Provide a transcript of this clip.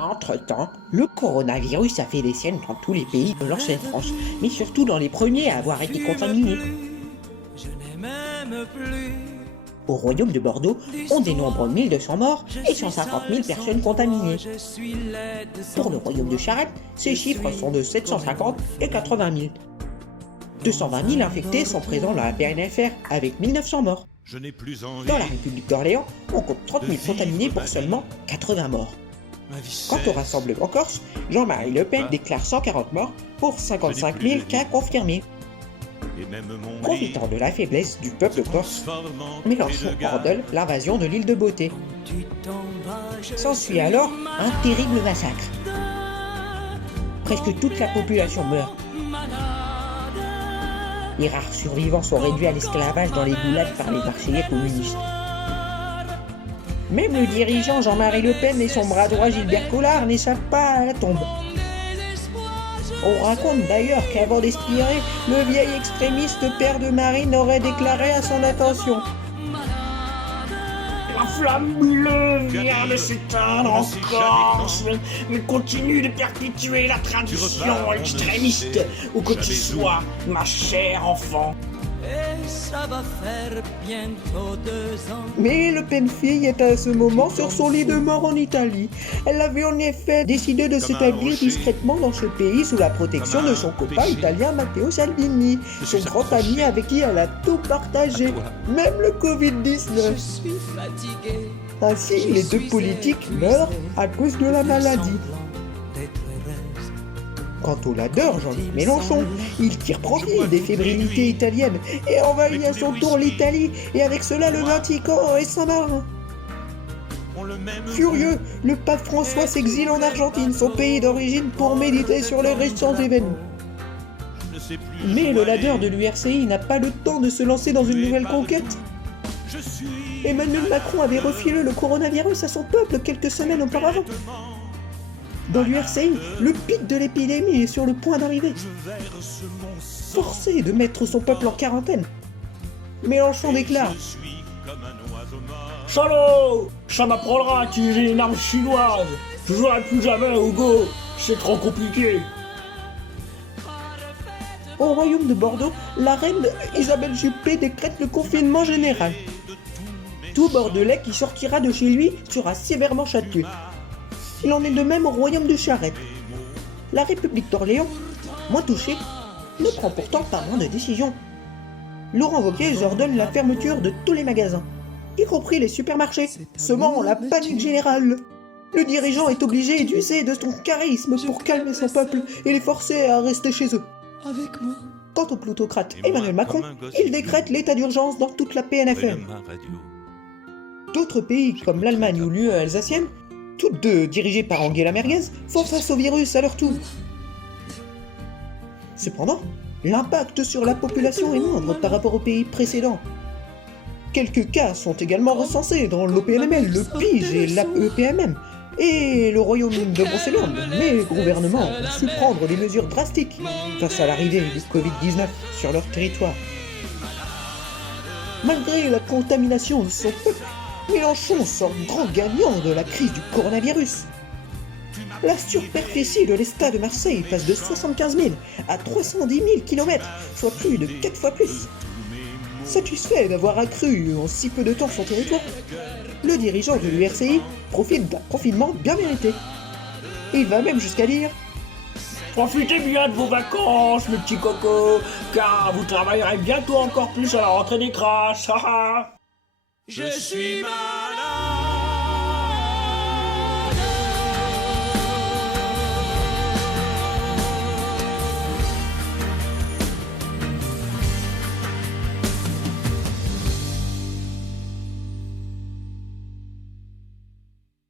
Entre-temps, le coronavirus a fait des siennes dans tous les pays de l'ancienne France, mais surtout dans les premiers à avoir été contaminés. Je n'ai même plus Au royaume de Bordeaux, on dénombre 1200 morts et 150 000 personnes contaminées. Pour le royaume de Charente, ces chiffres sont de 750 et 80 000. 220 000 infectés sont présents dans la PNFR, avec 1900 morts. Dans la République d'Orléans, on compte 30 000 contaminés pour seulement 80 morts. Quant au Rassemblement Corse, Jean-Marie Le Pen déclare 140 morts pour 55 000 cas confirmés. Profitant de la faiblesse du peuple corse, Mélenchon ordonne l'invasion de l'île de Beauté. S'ensuit alors un terrible massacre. Presque toute la population meurt. Les rares survivants sont réduits à l'esclavage dans les goulags par les marseillais communistes. Même le dirigeant Jean-Marie Le Pen et son bras droit Gilbert Collard n'échappent pas à la tombe. On raconte d'ailleurs qu'avant d'expirer, le vieil extrémiste père de Marine aurait déclaré à son attention: La flamme bleue vient de s'éteindre en Corse, mais continue de perpétuer la tradition extrémiste, où que tu sois, ma chère enfant. et ça va faire bientôt 2 ans. Mais Le Pen fille est à ce moment sur son lit de mort en Italie. Elle avait en effet décidé de s'établir discrètement dans ce pays sous la protection de son copain italien Matteo Salvini, son grand ami avec qui elle a tout partagé, même le Je Covid-19. suis fatigué. Ainsi, les deux politiques meurent à cause de la maladie. Quant au ladeur Jean-Luc Mélenchon, il tire profit des fébrilités italiennes et envahit à son tour l'Italie et avec cela le Vatican et Saint-Marin. Furieux, le pape François s'exile en Argentine, son pays d'origine, pour méditer sur les récents événements. Mais le ladeur de l'URCI n'a pas le temps de se lancer dans une nouvelle conquête. Emmanuel Macron avait refilé le coronavirus à son peuple quelques semaines auparavant. Dans l'URCI, le pic de l'épidémie est sur le point d'arriver. Forcé de mettre son peuple en quarantaine, Mélenchon déclare: Salaud, ça m'apprendra à utiliser une arme chinoise. Je jouerai plus jamais, Hugo, c'est trop compliqué. Au royaume de Bordeaux, la reine Isabelle Juppé décrète le confinement général. Tout Bordelais qui sortira de chez lui sera sévèrement châtié. Il en est de même au royaume de Charette. La République d'Orléans, moins touchée, ne prend pourtant pas moins de décisions. Laurent Wauquiez ordonne la fermeture de tous les magasins, y compris les supermarchés, semant la panique générale. Le dirigeant est obligé d'user de son charisme pour calmer son peuple et les forcer à rester chez eux. Avec moi. Quant au plutocrate Emmanuel Macron, il décrète l'état d'urgence dans toute la PNFR. D'autres pays comme l'Allemagne ou l'UE alsacienne, toutes deux dirigées par Angela Merkel, font face au virus à leur tour. Cependant, l'impact sur la population est moindre par rapport aux pays précédents. Quelques cas sont également recensés dans l'OPNML, le PIGE et l'AEPMM, et le royaume de Brocéliande, mais le gouvernement a su prendre des mesures drastiques face à l'arrivée du Covid-19 sur leur territoire. Malgré la contamination de son peuple, Mélenchon sort grand gagnant de la crise du coronavirus. La superficie de l'État de Marseille passe de 75 000 à 310 000 km, soit plus de 4 fois plus. Satisfait d'avoir accru en si peu de temps son territoire, le dirigeant de l'URCI profite d'un confinement bien mérité. Il va même jusqu'à dire: Profitez bien de vos vacances, mes petits cocos, car vous travaillerez bientôt encore plus à la rentrée des crasses. Je suis mal.